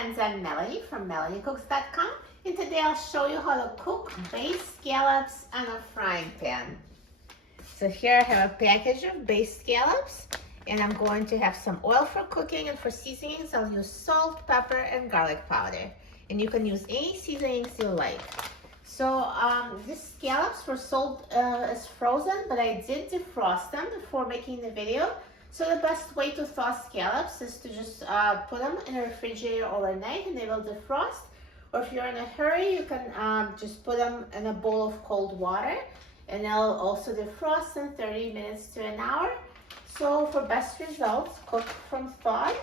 friends, I'm Melanie from melaniecooks.com, and today I'll show you how to cook bay scallops on a frying pan. So here I have a package of bay scallops, and I'm going to have some oil for cooking, and for seasonings I'll use salt, pepper, and garlic powder. And you can use any seasonings you like. So these scallops were sold as frozen, but I did defrost them before making the video. So the best way to thaw scallops is to just put them in a refrigerator overnight and they will defrost. Or if you're in a hurry, you can just put them in a bowl of cold water and they'll also defrost in 30 minutes to an hour. So for best results, cook from thawed.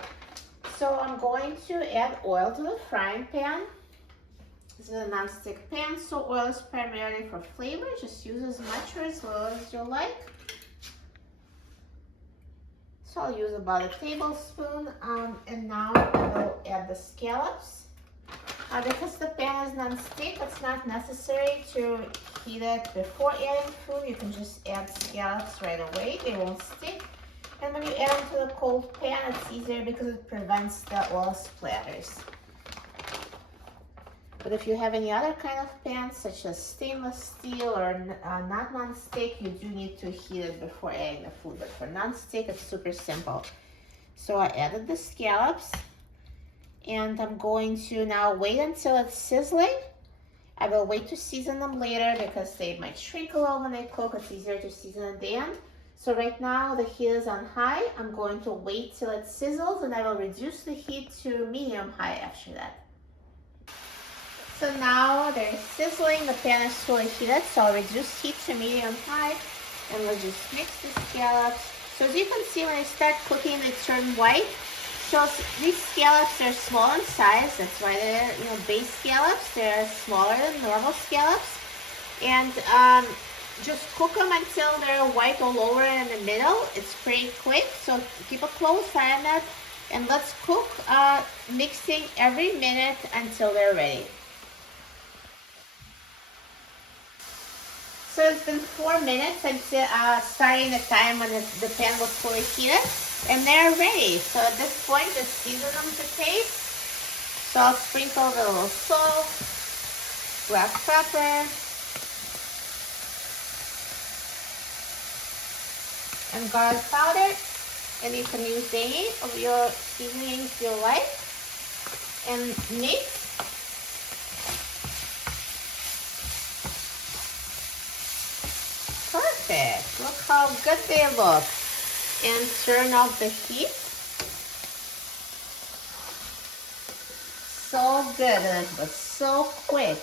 So I'm going to add oil to the frying pan. This is a non-stick pan, so oil is primarily for flavor. Just use as much or as little as you like. So I'll use about a tablespoon, and now I will add the scallops. Because the pan is non-stick, it's not necessary to heat it before adding food. You can just add scallops right away, they won't stick. And when you add them to the cold pan, it's easier because it prevents the oil splatters. But if you have any other kind of pans, such as stainless steel or not non-stick, you do need to heat it before adding the food. But for non-stick, it's super simple. So I added the scallops, and I'm going to now wait until it's sizzling. I will wait to season them later because they might shrink a little when they cook. It's easier to season at the end. So right now the heat is on high. I'm going to wait till it sizzles, and I will reduce the heat to medium-high after that. So now they're sizzling, the pan is fully heated, so I'll reduce heat to medium-high, and we'll just mix the scallops. So as you can see, when they start cooking, they turn white. So these scallops are small in size, that's why they're bay scallops. They're smaller than normal scallops. And just cook them until they're white all over and in the middle. It's pretty quick, so keep a close eye on that. And let's cook, mixing every minute until they're ready. So it's been 4 minutes since starting the time when the pan was fully heated, and they're ready. So at this point, just season them to taste. So I'll sprinkle a little salt, black pepper, and garlic powder. And you can use any of your seasonings you like, and mix. Perfect. Look how good they look. And turn off the heat. So good, and it was so quick.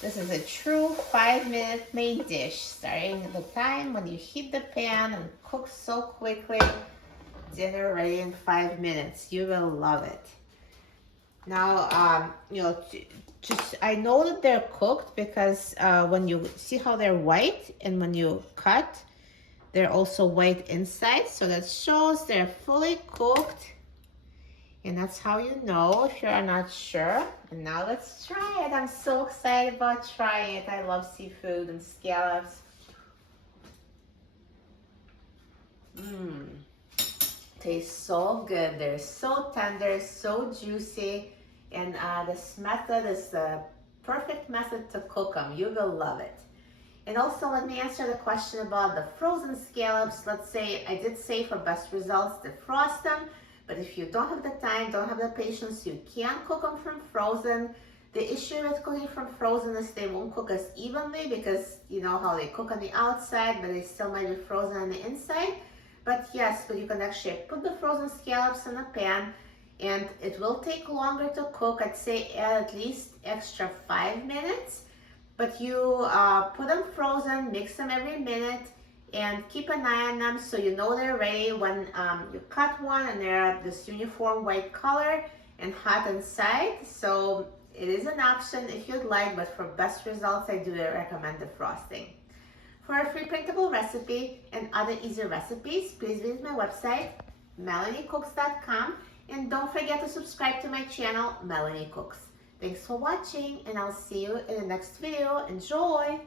This is a true 5-minute main dish, starting at the time when you heat the pan and cook so quickly. Dinner ready in 5 minutes. You will love it. Now, I know that they're cooked because when you see how they're white, and when you cut, they're also white inside. So that shows they're fully cooked. And that's how you know if you're not sure. And now let's try it. I'm so excited about trying it. I love seafood and scallops. Tastes so good. They're so tender, so juicy. And this method is the perfect method to cook them. You will love it. And also, let me answer the question about the frozen scallops. Let's say, I did say for best results, defrost them. But if you don't have the time, don't have the patience, you can cook them from frozen. The issue with cooking from frozen is they won't cook as evenly because you know how they cook on the outside, but they still might be frozen on the inside. But yes, you can actually put the frozen scallops in a pan, and it will take longer to cook. I'd say add at least extra 5 minutes. But you put them frozen, mix them every minute, and keep an eye on them so you know they're ready when you cut one and they're this uniform white color and hot inside. So it is an option if you'd like, but for best results, I do recommend defrosting. For a free printable recipe and other easy recipes, please visit my website, melaniecooks.com, and don't forget to subscribe to my channel, Melanie Cooks. Thanks for watching, and I'll see you in the next video. Enjoy!